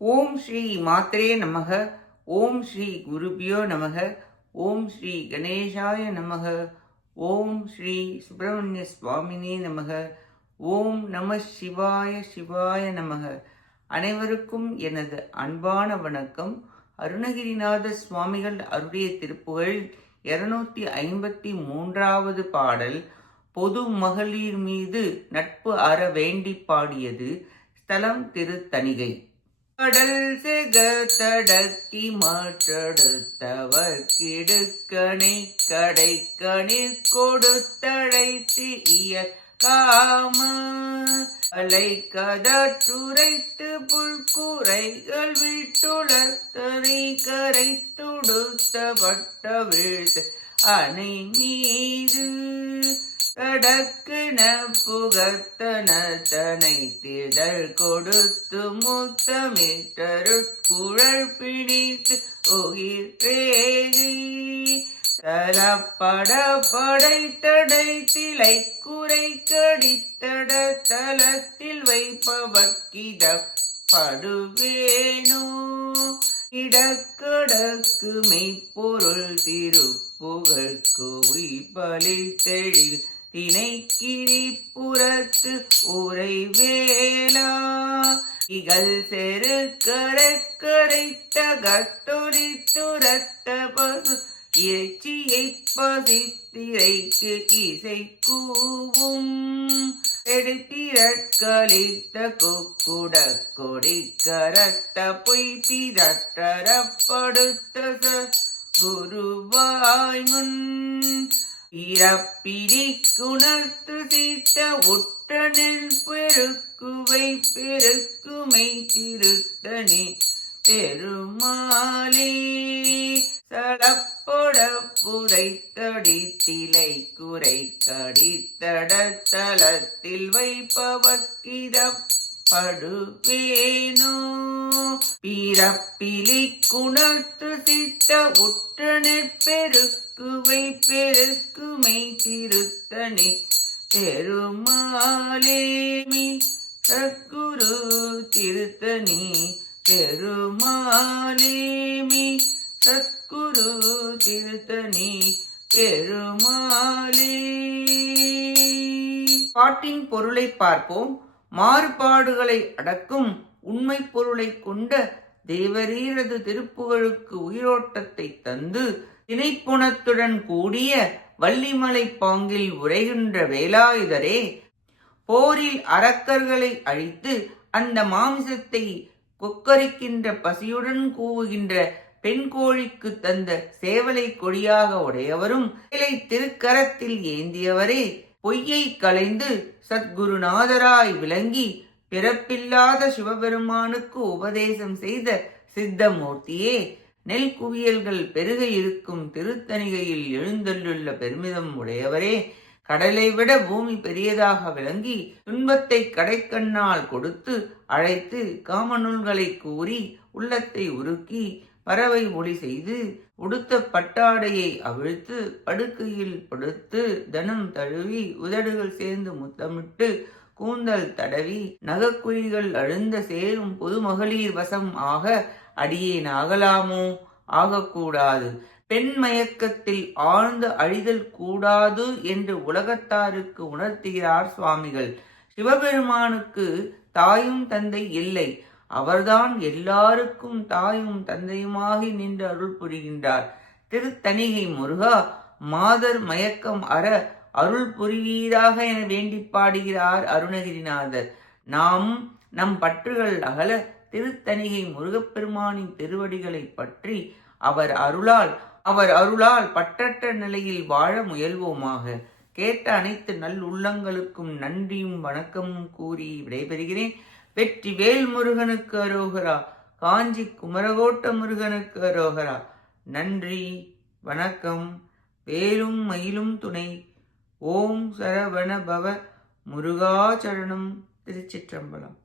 ஓம் ஸ்ரீ மாத்ரே நமக. ஓம் ஸ்ரீ குருபியோ நமக. ஓம் ஸ்ரீ கணேசாய நமக. ஓம் ஸ்ரீ சுப்பிரமணிய சுவாமினே நமக. ஓம் நம சிவாய சிவாய நமக. அனைவருக்கும் எனது அன்பான வணக்கம். அருணகிரிநாத சுவாமிகள் அருடைய திருப்புகழ் 253வது பாடல். பொது மகளிர் மீது நட்பு அற வேண்டி பாடியது. ஸ்தலம் திருத்தணிகை. கடல் செக தடக்கி மாற்றெடுத்தவர் கிடுக்கணை கடை கணிற் கொடுத்தழைத்து காம அலை கதற்றுரைத்து புல்குறைகள் விட்டுளர்த்தனை கரை துடுத்த பட்ட வீழ்த்து அணை மீது கடக்குன புகத்தன தனை திடல் கொடுத்து முத்தமிட்டருட்குழல் பிடித்து உயிர்த்தேகி தலப்பட படை தடை திளை குறை கடித்தட தலத்தில் வைப்பவர்க்கித படுவேனோ இடக்கடக்கு மெய்ப்பொருள் திருப்புகழ் கோவி பலி தெழில் திணைக்கிரிப்புறத்து உரை வேளா இகழ் செரு கரைத்த கட்டொரி துரத்த பசு இறைச்சியை பசித்திரைக்கு இசை கூவும் எடுத்திரட்களித்த குக்குட கொடி கரத்த பொய் பிதற்றப்படுத்த குருவாய் முன் இறப்பிடிக்குணர்த்து சீட்ட உற்றனில் பெருக்குவை பெருக்குமை திருத்தனி பெருமாளே சடப்பொட புதைத்தடி திலை குறை கடித்தட தலத்தில் வைப்பவர்க்கித படுவேனோ பிறப்பிலி குணர்த்து சித்த உற்றனிற் பெருக்குவை பெருக்குமை திருத்தனி பெருமாளேமி சத்குரு திருத்தனி பெருமாளேமி சத்குரு திருத்தனி பெருமாளே. பாட்டின் பொருளை பார்ப்போம். மாறுபாடுகளை அடக்கும் உண்மை பொருளை கொண்ட தேவரீரது திருப்புகழுக்கு உயிரோட்டத்தை தந்து திணைப்புணத்துடன் கூடிய வள்ளிமலை பாங்கில் உரைகின்ற வேலாயுதரே, போரில் அரக்கர்களை அழித்து அந்த மாமிசத்தை கொக்கரிக்கின்ற பசியுடன் கூவுகின்ற பெண் கோழிக்கு தந்த சேவலை கொடியாக உடையவரும் வேலை திருக்கரத்தில் ஏந்தியவரே, பொய்யை களைந்து சத்குருநாதராய் விளங்கி பிறப்பில்லாத சிவபெருமானுக்கு உபதேசம் செய்த சித்தமூர்த்தியே, நெல் குவியல்கள் பெருக இருக்கும் திருத்தணிகையில் எழுந்தள்ளுள்ள பெருமிதம் உடையவரே, கடலை விட பூமி பெரியதாக விளங்கி துன்பத்தை கடைக்கண்ணால் கொடுத்து அழைத்து காமநூல்களை கூறி உள்ளத்தை உருக்கி பறவை ஒளி செய்து உடுத்த பட்டாடையை அவிழ்த்து படுக்கையில் படுத்து தனம் தழுவி உதடுகள் சேர்ந்து முத்தமிட்டு கூந்தல் தடவி நகக்குறிகள் அழுந்த சேரும் பொது மகளிர் வசம் ஆக அடியேன் ஆகலாமோ? ஆகக்கூடாது. பெண் மயக்கத்தில் ஆழ்ந்த அழிதல் கூடாது என்று உலகத்தாருக்கு உணர்த்துகிறார் சுவாமிகள். சிவபெருமானுக்கு தாயும் தந்தை இல்லை. அவர்தான் எல்லாருக்கும் தாயும் தந்தையுமாகி நின்று அருள் புரிகின்றார். திருத்தணிகை முருகா, மாதர் மயக்கம் அற அருள் புரிவீராக என வேண்டி பாடுகிறார் அருணகிரிநாதர். நாம் நம் பற்றுகள் அகல திருத்தணிகை முருகப்பெருமானின் திருவடிகளை பற்றி அவர் அருளால் பற்றற்ற நிலையில் வாழ முயல்வோமாக. கேட்ட அனைத்து நல்லுள்ளங்களுக்கும் நன்றியும் வணக்கமும் கூறி விடைபெறுகிறேன். வெற்றி வேல் முருகனுக்கு அரோகரா. காஞ்சி குமரகோட்ட முருகனுக்கு அரோகரா. நன்றி, வணக்கம். வேலும் மயிலும் துணை. ஓம் சரவண பவ முருகாச்சரணம். திருச்சிற்றம்பலம்.